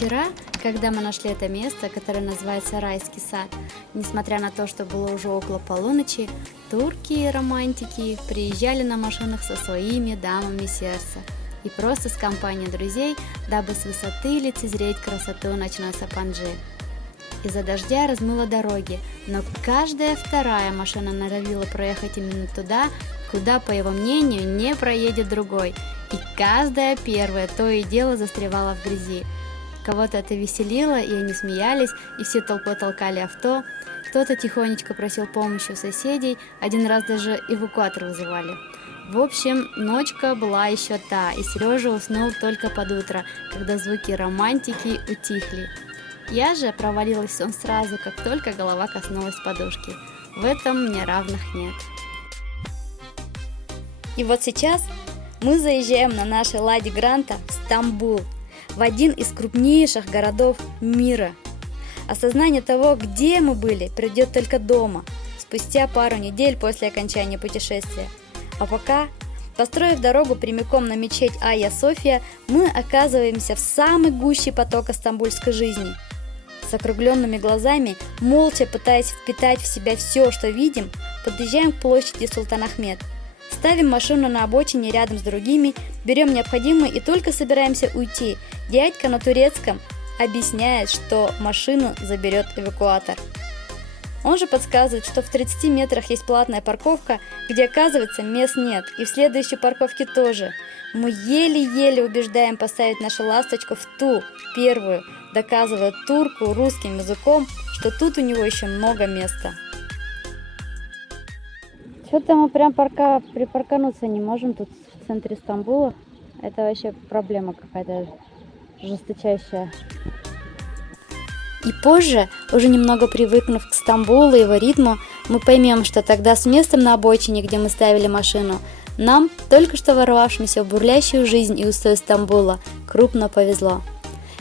вчера, когда мы нашли это место, которое называется Райский сад, несмотря на то, что было уже около полуночи, турки и романтики приезжали на машинах со своими дамами сердца и просто с компанией друзей, дабы с высоты лицезреть красоту ночной Сапанджи. Из-за дождя размыло дороги, но каждая вторая машина норовила проехать именно туда, куда, по его мнению, не проедет другой, и каждая первая то и дело застревала в грязи. Кого-то это веселило, и они смеялись, и все толпой толкали авто, кто-то тихонечко просил помощи у соседей, один раз даже эвакуатор вызывали. В общем, ночка была еще та, и Сережа уснул только под утро, когда звуки романтики утихли. Я же провалилась в сон сразу, как только голова коснулась подушки. В этом мне равных нет. И вот сейчас мы заезжаем на нашей Ладе Гранта в Стамбул, в один из крупнейших городов мира. Осознание того, где мы были, придет только дома, спустя пару недель после окончания путешествия. А пока, построив дорогу прямиком на мечеть Айя София, мы оказываемся в самой гуще потока стамбульской жизни. С округленными глазами, молча пытаясь впитать в себя все, что видим, подъезжаем к площади Султан Ахмед. Ставим машину на обочине рядом с другими, берем необходимое и только собираемся уйти. Дядька на турецком объясняет, что машину заберет эвакуатор. Он же подсказывает, что в 30 метрах есть платная парковка, где, оказывается, мест нет, и в следующей парковке тоже. Мы еле-еле убеждаем поставить нашу ласточку в ту, первую, доказывая турку русским языком, что тут у него еще много места. Что-то мы прям припаркануться не можем тут в центре Стамбула. Это вообще проблема какая-то жесточайшая. И позже, уже немного привыкнув к Стамбулу и его ритму, мы поймем, что тогда с местом на обочине, где мы ставили машину, нам, только что ворвавшимся в бурлящую жизнь и устой Стамбула, крупно повезло.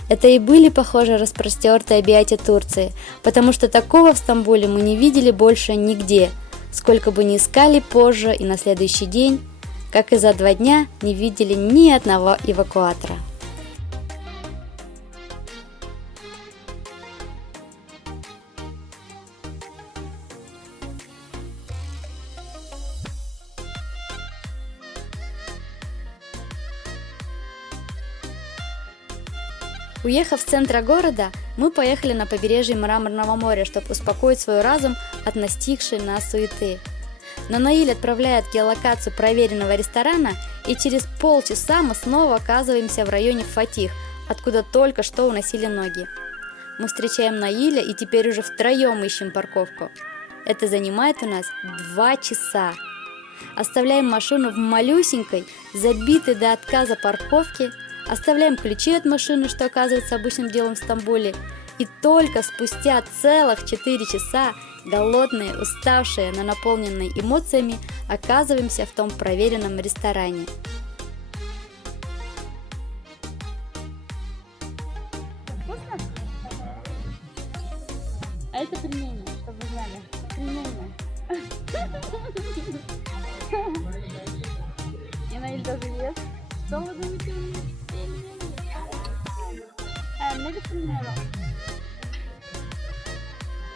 Это и были, похоже, распростертые объятия Турции, потому что такого в Стамбуле мы не видели больше нигде, сколько бы ни искали позже и на следующий день, как и за 2 дня не видели ни одного эвакуатора. Уехав в центр города, мы поехали на побережье Мраморного моря, чтобы успокоить свой разум от настигшей нас суеты. Но Наиль отправляет геолокацию проверенного ресторана, и через полчаса мы снова оказываемся в районе Фатих, откуда только что уносили ноги. Мы встречаем Наиля и теперь уже втроем ищем парковку. Это занимает у нас 2 часа. Оставляем машину в малюсенькой, забитой до отказа парковке, оставляем ключи от машины, что оказывается обычным делом в Стамбуле, и только спустя целых 4 часа, голодные, уставшие, но наполненные эмоциями, оказываемся в том проверенном ресторане. Вкусно? А это пельмени, чтобы вы знали. Пельмени. И Наиль тоже ест. Что вы думаете? Ne düşünüyorum?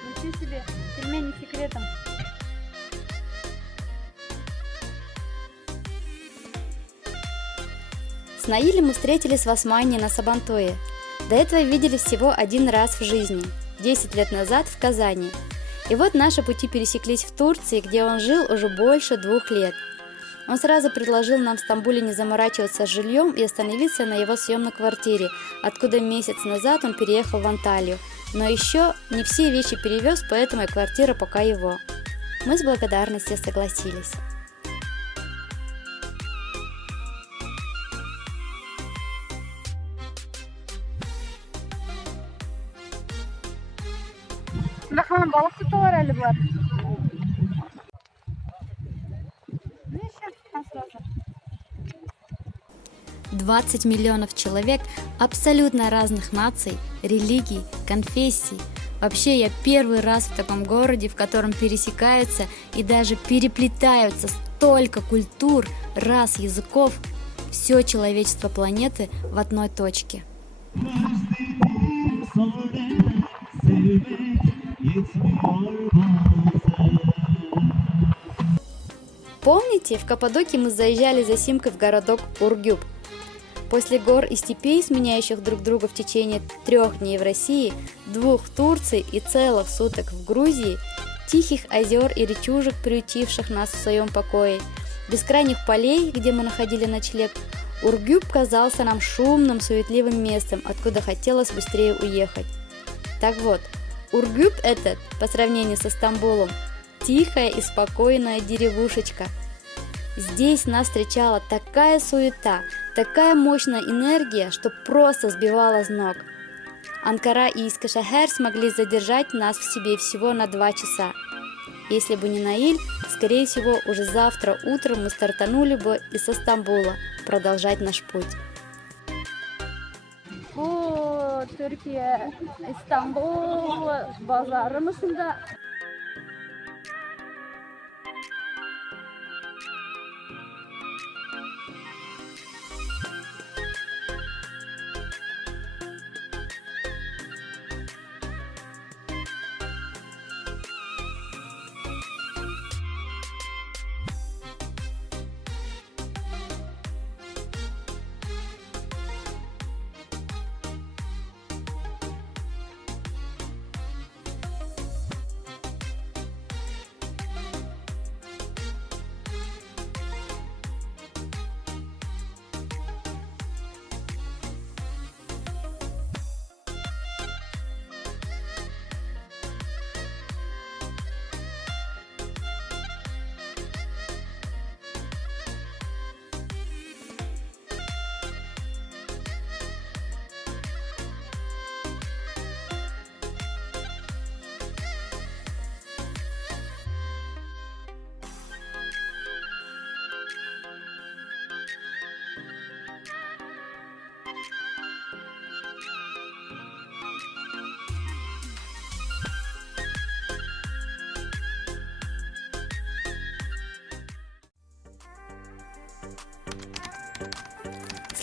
Ничего себе, пельмени секретом. С Наилем мы встретились в Османе на Сабантуе. До этого видели всего 1 раз в жизни, 10 лет назад в Казани. И вот наши пути пересеклись в Турции, где он жил уже больше 2 лет. Он сразу предложил нам в Стамбуле не заморачиваться с жильем и остановиться на его съемной квартире, откуда месяц назад он переехал в Анталию. Но еще не все вещи перевез, поэтому и квартира пока его. Мы с благодарностью согласились. Bakalım balık tutuyorlar herhalde bu arada. Ne işe? 20 миллионов человек абсолютно разных наций, религий, конфессий. Вообще, я первый раз в таком городе, в котором пересекаются и даже переплетаются столько культур, рас, языков, все человечество планеты в одной точке. Помните, в Каппадокии мы заезжали за Симкой в городок Ургюп? После гор и степей, сменяющих друг друга в течение 3 дней в России, 2 в Турции и целых суток в Грузии, тихих озер и речушек, приютивших нас в своем покое, бескрайних полей, где мы находили ночлег, Ургюп казался нам шумным, суетливым местом, откуда хотелось быстрее уехать. Так вот, Ургюп этот, по сравнению со Стамбулом, тихая и спокойная деревушечка. Здесь нас встречала такая суета, такая мощная энергия, что просто сбивала с ног. Анкара и Искешехер смогли задержать нас в себе всего на 2 часа. Если бы не Наиль, скорее всего, уже завтра утром мы стартанули бы из Стамбула продолжать наш путь. Bu Türkiye İstanbul pazarımızda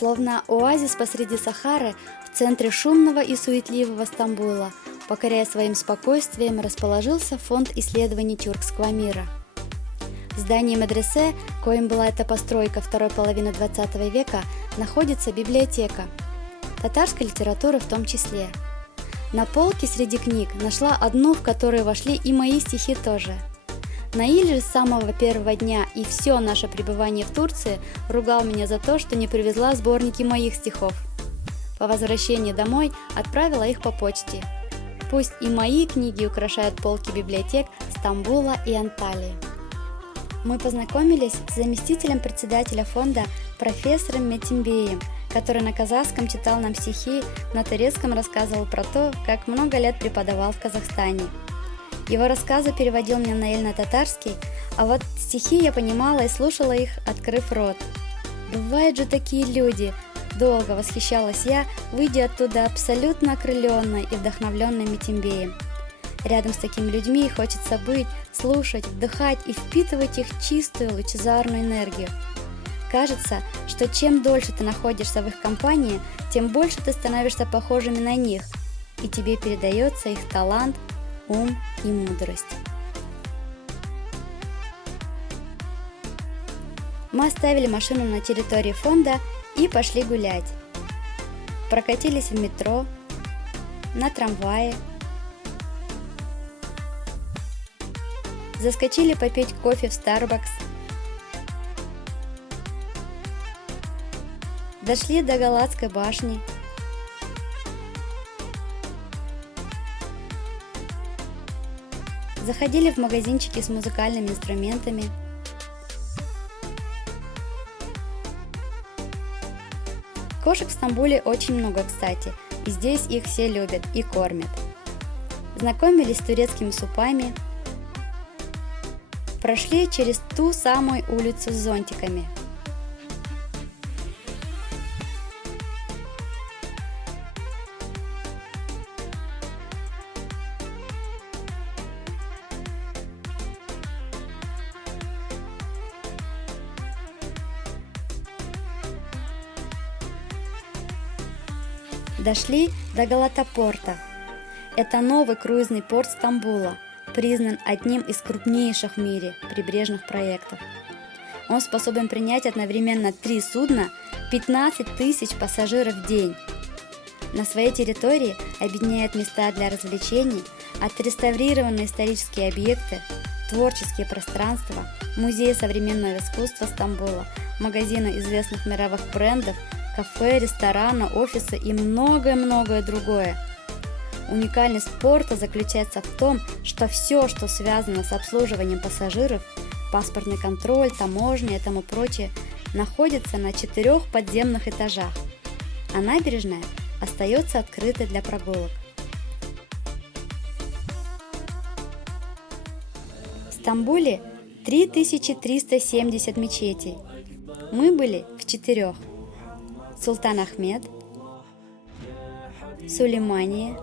Словно оазис посреди Сахары, в центре шумного и суетливого Стамбула, покоряя своим спокойствием, расположился фонд исследований тюркского мира. В здании медресе, коим была эта постройка второй половины 20 века, находится библиотека, татарской литературы в том числе. На полке среди книг нашла одну, в которую вошли и мои стихи тоже. Наиль же с самого первого дня и все наше пребывание в Турции ругал меня за то, что не привезла сборники моих стихов. По возвращении домой отправила их по почте. Пусть и мои книги украшают полки библиотек Стамбула и Анталии. Мы познакомились с заместителем председателя фонда профессором Метимбеем, который на казахском читал нам стихи, на турецком рассказывал про то, как много лет преподавал в Казахстане. Его рассказы переводил мне Наиль на татарский, а вот стихи я понимала и слушала их, открыв рот. Бывают же такие люди, долго восхищалась я, выйдя оттуда абсолютно окрыленной и вдохновленной Метимбеем. Рядом с такими людьми хочется быть, слушать, вдыхать и впитывать их чистую лучезарную энергию. Кажется, что чем дольше ты находишься в их компании, тем больше ты становишься похожими на них, и тебе передается их талант, ум и мудрость. Мы оставили машину на территории фонда и пошли гулять. Прокатились в метро, на трамвае, заскочили попить кофе в Starbucks, дошли до Галатской башни, заходили в магазинчики с музыкальными инструментами, кошек в Стамбуле очень много, кстати, и здесь их все любят и кормят. Знакомились с турецкими супами, прошли через ту самую улицу с зонтиками. Дошли до Галата-порта. Это новый круизный порт Стамбула, признан одним из крупнейших в мире прибрежных проектов. Он способен принять одновременно 3 судна, 15 тысяч пассажиров в день. На своей территории объединяет места для развлечений, отреставрированные исторические объекты, творческие пространства, музей современного искусства Стамбула, магазины известных мировых брендов, кафе, рестораны, офисы и многое-многое другое. Уникальность порта заключается в том, что все, что связано с обслуживанием пассажиров, паспортный контроль, таможня и тому прочее, находится на 4 подземных этажах, а набережная остается открытой для прогулок. В Стамбуле 3370 мечетей. Мы были в 4: Султан Ахмед, Сулеймания,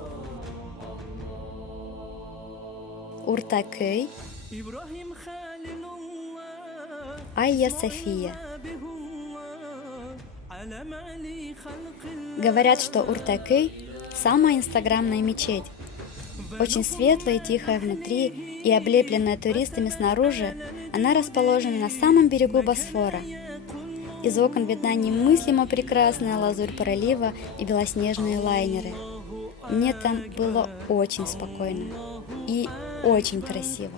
Уртакөй, Айя София. Говорят, что Уртакөй – самая инстаграмная мечеть. Очень светлая и тихая внутри и облепленная туристами снаружи, она расположена на самом берегу Босфора. Из окон видна немыслимо прекрасная лазурь пролива и белоснежные лайнеры. Мне там было очень спокойно и очень красиво.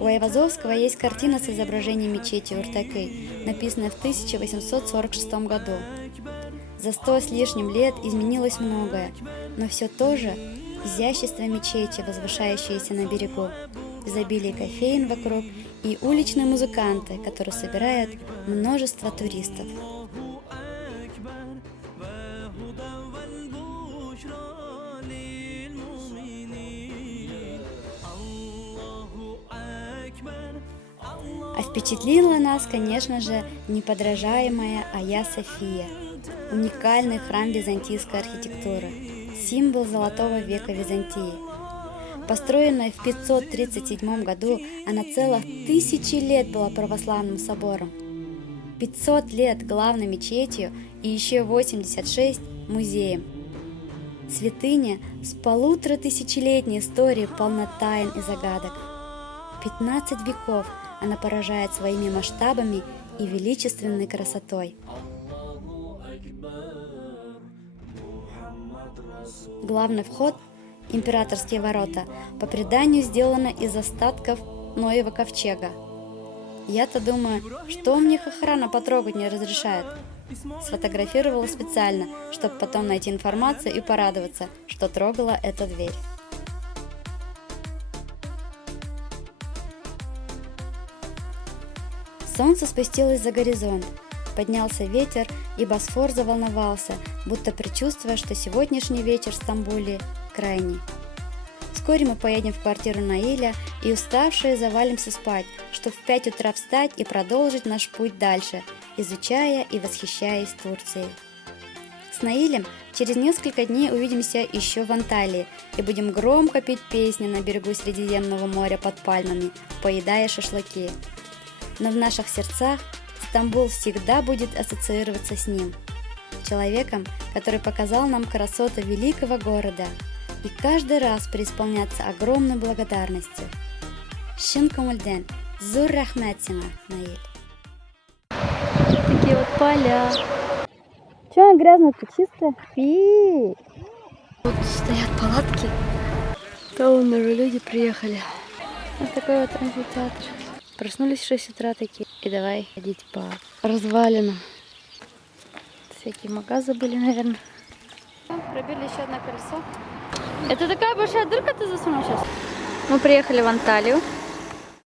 У Айвазовского есть картина с изображением мечети Уртакөй, написанная в 1846 году. За 100 с лишним лет изменилось многое, но все то же изящество мечети, возвышающееся на берегу, изобилие кофеин вокруг и уличные музыканты, которые собирают множество туристов. А впечатлила нас, конечно же, неподражаемая Айя София, уникальный храм византийской архитектуры, символ золотого века Византии. Построенная в 537 году, она целых 1000 лет была православным собором, 500 лет главной мечетью и еще 86 музеем. Святыня с 1500-летней историей полна тайн и загадок. 15 веков она поражает своими масштабами и величественной красотой. Главный вход, императорские ворота, по преданию сделаны из остатков Ноева ковчега. Я-то думаю, что мне их охрана потрогать не разрешает. Сфотографировала специально, чтобы потом найти информацию и порадоваться, что трогала эту дверь. Солнце спустилось за горизонт, поднялся ветер, и Босфор заволновался, будто предчувствуя, что сегодняшний вечер в Стамбуле крайний. Вскоре мы поедем в квартиру Наиля и уставшие завалимся спать, чтобы в 5 утра встать и продолжить наш путь дальше, изучая и восхищаясь Турцией. С Наилем через несколько дней увидимся еще в Анталии и будем громко петь песни на берегу Средиземного моря под пальмами, поедая шашлыки. Но в наших сердцах Стамбул всегда будет ассоциироваться с ним, человеком, который показал нам красоту великого города, и каждый раз преисполняться огромной благодарностью. Шын көңілден, зор рахмет сиңа, Наиль. Такие вот поля. Че она грязная-то, чистая? Фи! Тут стоят палатки. Там уже люди приехали. Вот такой вот амфитеатр. Проснулись в 6 утра такие. И давай ходить по развалинам. Всякие магазы были, наверное. Пробили еще одно колесо. Это такая большая дырка ты засунул сейчас? Мы приехали в Анталию.